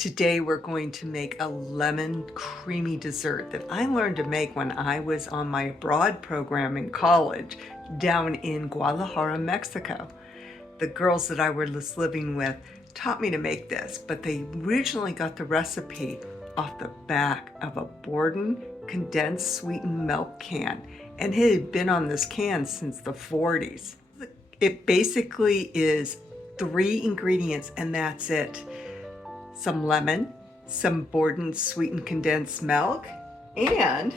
Today we're going to make a lemon creamy dessert that I learned to make when I was on my abroad program in college down in Guadalajara, Mexico. The girls that I was living with taught me to make this, but they originally got the recipe off the back of a Borden condensed sweetened milk can, and it had been on this can since the 40s. It basically is 3 ingredients and that's it. Some lemon, some Borden sweetened condensed milk, and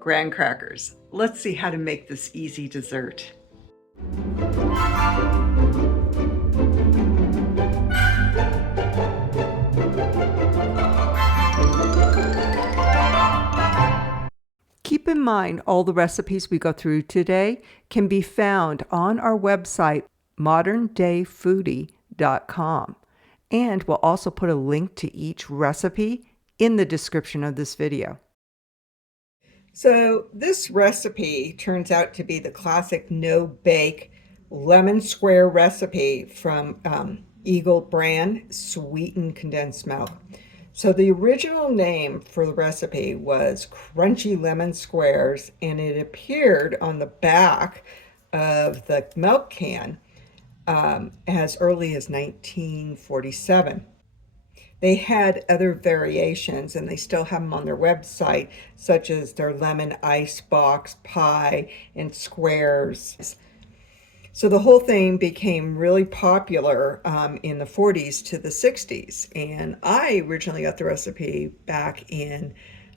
graham crackers. Let's see how to make this easy dessert. Keep in mind all the recipes we go through today can be found on our website, moderndayfoodie.com. And we'll also put a link to each recipe in the description of this video. So this recipe turns out to be the classic no-bake lemon square recipe from Eagle brand sweetened condensed milk. So the original name for the recipe was Crunchy Lemon Squares, and it appeared on the back of the milk can as early as 1947. They had other variations, and they still have them on their website, such as their lemon icebox, pie, and squares. So the whole thing became really popular in the 40s to the 60s. And I originally got the recipe back in,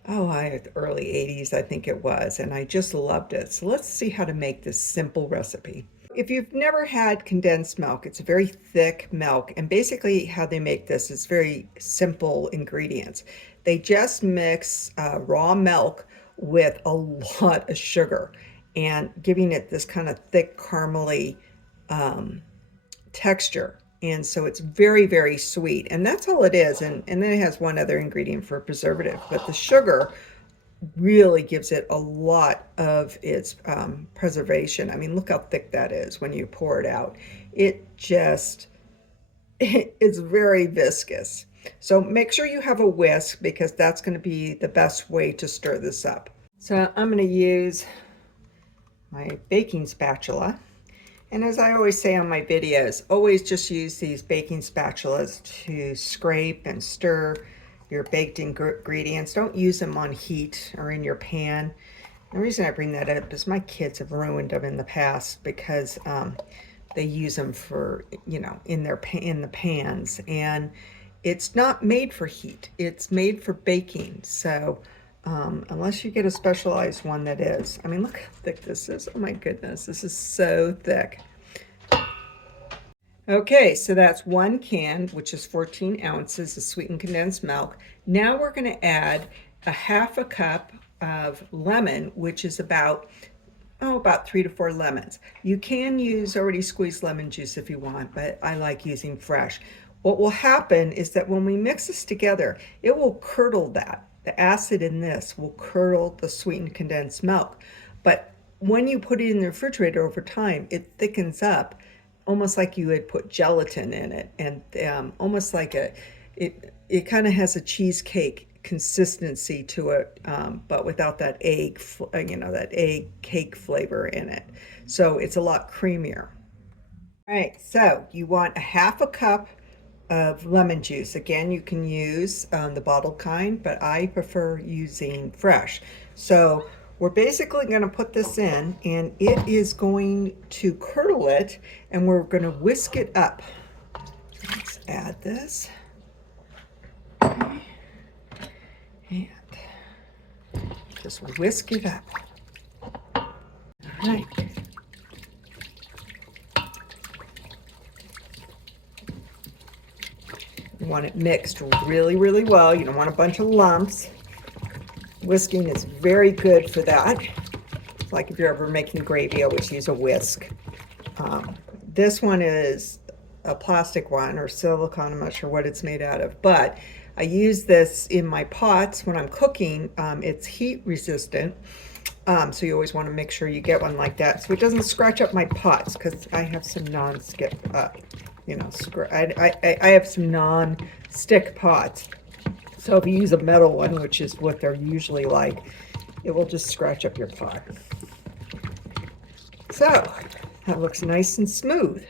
early 80s, I think it was, and I just loved it. So let's see how to make this simple recipe. If you've never had condensed milk, it's a very thick milk, and basically how they make this is very simple ingredients. They just mix raw milk with a lot of sugar and giving it this kind of thick caramely texture. And so it's very, very sweet, and that's all it is. And then it has one other ingredient for preservative, but the sugar really gives it a lot of its preservation. I mean, look how thick that is when you pour it out. It's very viscous. So make sure you have a whisk, because that's going to be the best way to stir this up. So I'm going to use my baking spatula. And as I always say on my videos, always just use these baking spatulas to scrape and stir your baked ingredients. Don't use them on heat or in your pan. The reason I bring that up is my kids have ruined them in the past because they use them for, in the pans, and it's not made for heat. It's made for baking. So unless you get a specialized one that is. I mean, look how thick this is. Oh my goodness, this is so thick. Okay, so that's 1 can, which is 14 ounces of sweetened condensed milk. Now we're going to add a 1/2 cup of lemon, which is about 3 to 4 lemons. You can use already squeezed lemon juice if you want, but I like using fresh. What will happen is that when we mix this together, it will curdle that. The acid in this will curdle the sweetened condensed milk. But when you put it in the refrigerator over time, it thickens up, almost like you had put gelatin in it, and almost like it kind of has a cheesecake consistency to it, but without that egg, that egg cake flavor in it. So it's a lot creamier. All right, so you want a 1/2 cup of lemon juice. Again, you can use the bottled kind, but I prefer using fresh. So we're basically going to put this in, and it is going to curdle it, and we're going to whisk it up. Let's add this. Okay. And just whisk it up. All right. You want it mixed really, really well. You don't want a bunch of lumps. Whisking is very good for that. Like if you're ever making gravy, always use a whisk. This one is a plastic one or silicone. I'm not sure what it's made out of, but I use this in my pots when I'm cooking. It's heat resistant, so you always want to make sure you get one like that so it doesn't scratch up my pots, because I have some non-skip you know, I have some non-stick pots. So if you use a metal one, which is what they're usually like, it will just scratch up your pot. So that looks nice and smooth.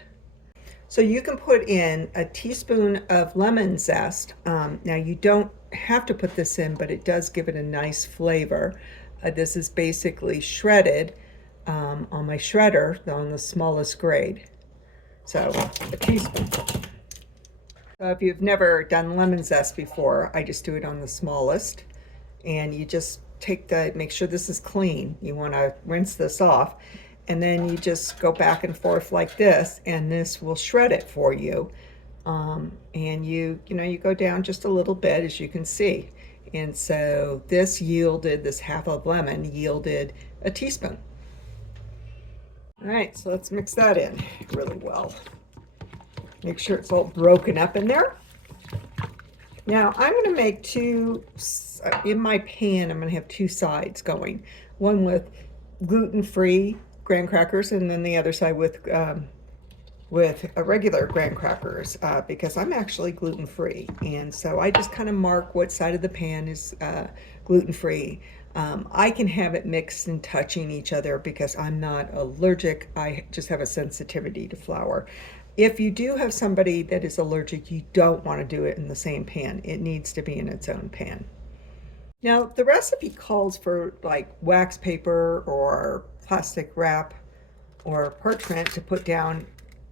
So you can put in a teaspoon of lemon zest. Now you don't have to put this in, but it does give it a nice flavor. This is basically shredded on my shredder on the smallest grade. So a teaspoon. So if you've never done lemon zest before, I just do it on the smallest. And you just make sure this is clean. You want to rinse this off. And then you just go back and forth like this, and this will shred it for you. And you go down just a little bit, as you can see. And so this half of lemon yielded a teaspoon. All right, so let's mix that in really well. Make sure it's all broken up in there. Now I'm going to make in my pan, I'm going to have two sides going. One with gluten-free graham crackers, and then the other side with regular graham crackers, because I'm actually gluten-free. And so I just kind of mark what side of the pan is gluten-free. I can have it mixed and touching each other because I'm not allergic. I just have a sensitivity to flour. If you do have somebody that is allergic, you don't want to do it in the same pan. It needs to be in its own pan. Now, the recipe calls for like wax paper or plastic wrap or parchment to put down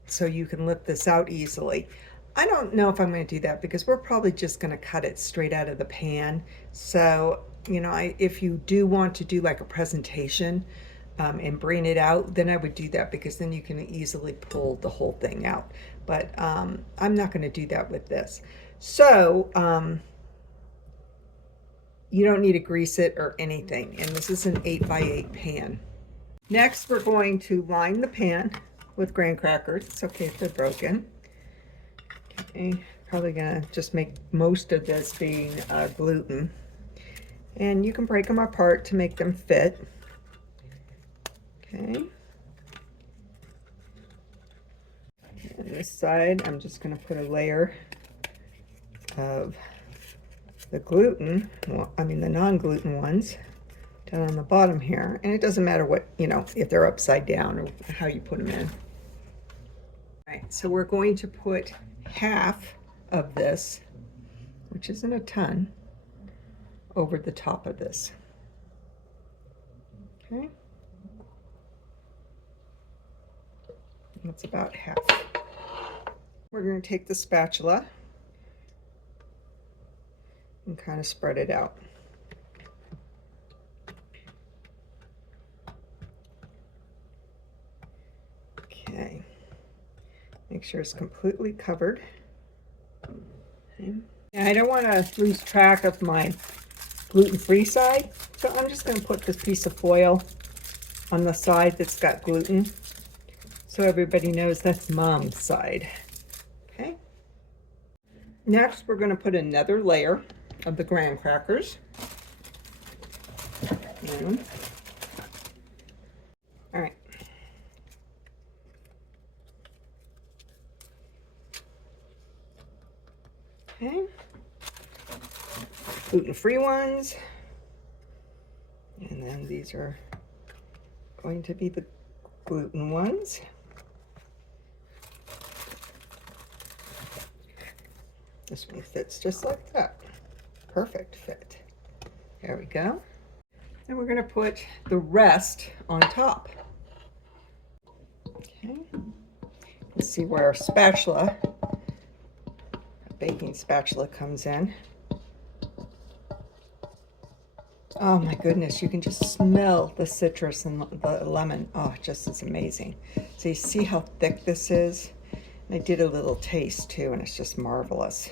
so you can lift this out easily. I don't know if I'm going to do that because we're probably just going to cut it straight out of the pan. So, if you do want to do like a presentation and bring it out, then I would do that because then you can easily pull the whole thing out. But I'm not going to do that with this. So, you don't need to grease it or anything. And this is an 8x8 pan. Next, we're going to line the pan with graham crackers. It's okay if they're broken. Okay, probably gonna just make most of this being gluten. And you can break them apart to make them fit. Okay. On this side, I'm just gonna put a layer of the gluten, the non-gluten ones down on the bottom here. And it doesn't matter what, if they're upside down or how you put them in. All right, so we're going to put half of this, which isn't a ton, over the top of this. Okay. That's about half. We're going to take the spatula and kind of spread it out. Okay. Make sure it's completely covered. Okay. And I don't want to lose track of my gluten-free side, so I'm just going to put this piece of foil on the side that's got gluten so everybody knows that's Mom's side. Okay. Next, we're going to put another layer of the graham crackers. All right. Okay. Gluten-free ones. And then these are going to be the gluten ones. This one fits just like that. Perfect fit. There we go. And we're going to put the rest on top. Okay. Let's see where our spatula, a baking spatula, comes in. Oh my goodness, you can just smell the citrus and the lemon. Oh, just is amazing. So you see how thick this is? And I did a little taste too, and it's just marvelous.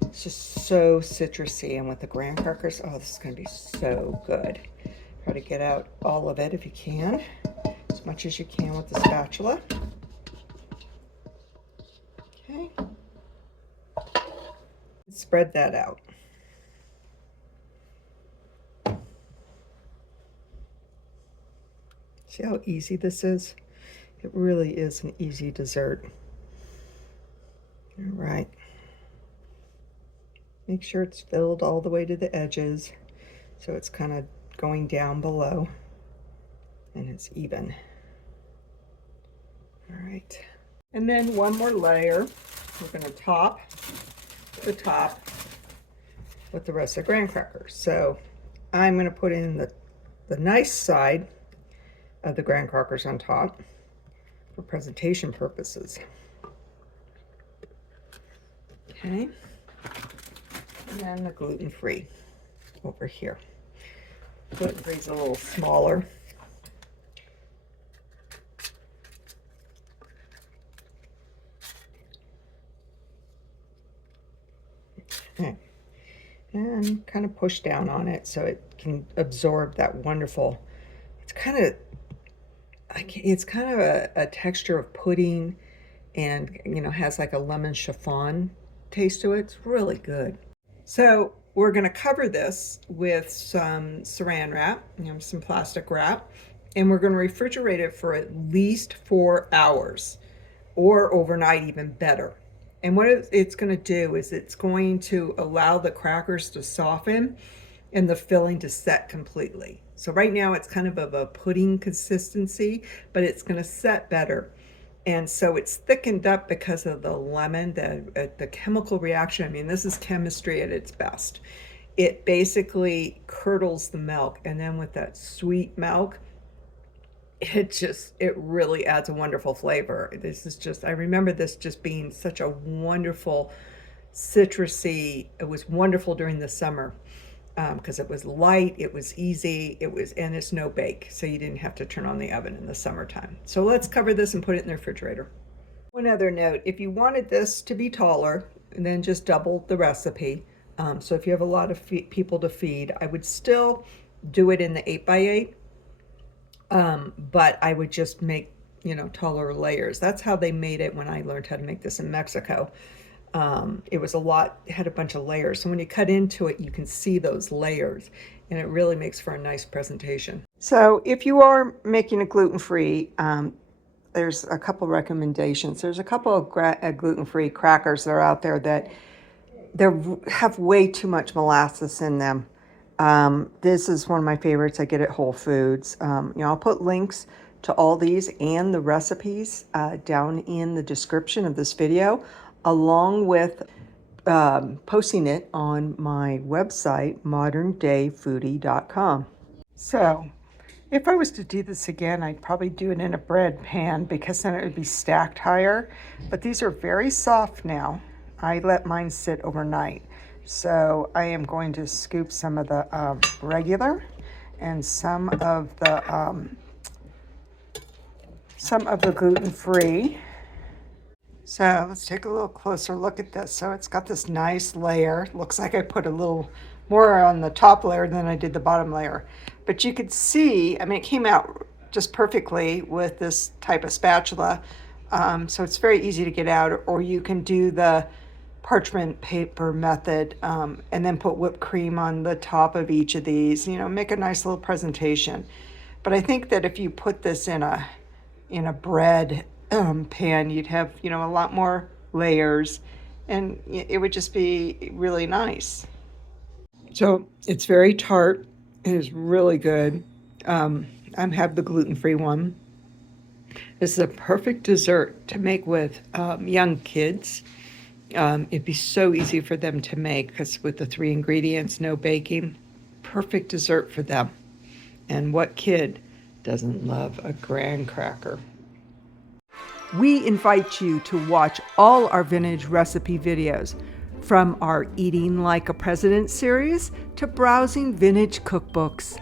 It's just so citrusy, and with the graham crackers, oh, this is going to be so good. Try to get out all of it if you can, as much as you can with the spatula. Okay. Spread that out. See how easy this is? It really is an easy dessert. All right. Make sure it's filled all the way to the edges, so it's kind of going down below and it's even. All right. And then one more layer. We're going to top the top with the rest of the graham crackers. So I'm going to put in the nice side of the graham crackers on top for presentation purposes. Okay. And then the gluten-free over here. Gluten-free is a little smaller. Okay. And kind of push down on it so it can absorb that wonderful, it's kind of a texture of pudding, and has like a lemon chiffon taste to it. It's really good. So we're going to cover this with some saran wrap, some plastic wrap, and we're going to refrigerate it for at least 4 hours, or overnight, even better. And what it's going to do is it's going to allow the crackers to soften and the filling to set completely. So right now it's kind of a pudding consistency, but it's going to set better. And so it's thickened up because of the lemon, the chemical reaction. I mean, this is chemistry at its best. It basically curdles the milk, and then with that sweet milk, it really adds a wonderful flavor. I remember this just being such a wonderful citrusy, it was wonderful during the summer because it was light, it was easy, and it's no bake, so you didn't have to turn on the oven in the summertime. So let's cover this and put it in the refrigerator. One other note, if you wanted this to be taller, then just double the recipe. So if you have a lot of people to feed, I would still do it in the 8x8. But I would just make, taller layers. That's how they made it when I learned how to make this in Mexico. It had a bunch of layers. So when you cut into it, you can see those layers, and it really makes for a nice presentation. So if you are making a gluten-free, there's a couple recommendations. There's a couple of gluten-free crackers that are out there that have way too much molasses in them. This is one of my favorites. I get at Whole Foods. I'll put links to all these and the recipes down in the description of this video, along with posting it on my website, moderndayfoodie.com. So if I was to do this again, I'd probably do it in a bread pan because then it would be stacked higher. But these are very soft now. I let mine sit overnight. So I am going to scoop some of the regular and some of the gluten-free. So let's take a little closer look at this. So it's got this nice layer. Looks like I put a little more on the top layer than I did the bottom layer. But you could see, it came out just perfectly with this type of spatula. So it's very easy to get out, or you can do the parchment paper method and then put whipped cream on the top of each of these, make a nice little presentation. But I think that if you put this in a bread pan, you'd have a lot more layers, and it would just be really nice. So it's very tart. It is really good. I have the gluten-free one. This is a perfect dessert to make with young kids. It'd be so easy for them to make because with the 3 ingredients, no baking, perfect dessert for them. And what kid doesn't love a graham cracker? We invite you to watch all our vintage recipe videos, from our Eating Like a President series to browsing vintage cookbooks.